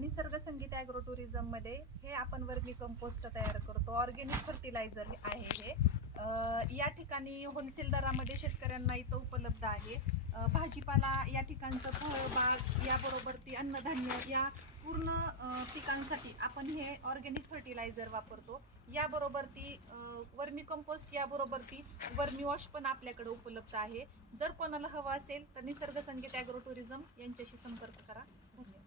निसर्ग संगीत ॲग्रो टुरिझममध्ये हे आपण वर्मी कंपोस्ट तयार करतो. ऑर्गेनिक फर्टिलायझर आहे हे. या ठिकाणी होलसेल दरामध्ये शेतकऱ्यांना इथं उपलब्ध आहे. भाजीपाला या ठिकाणचं फळबाग याबरोबर ती अन्नधान्य या पूर्ण पिकांसाठी आपण हे ऑर्गेनिक फर्टिलायझर वापरतो. याबरोबर ती वर्मी कंपोस्ट याबरोबर ती वर्मी वॉश पण आपल्याकडे उपलब्ध आहे. जर कोणाला हवं असेल तर निसर्ग संगीत ॲग्रो टुरिझम यांच्याशी संपर्क करा. धन्यवाद.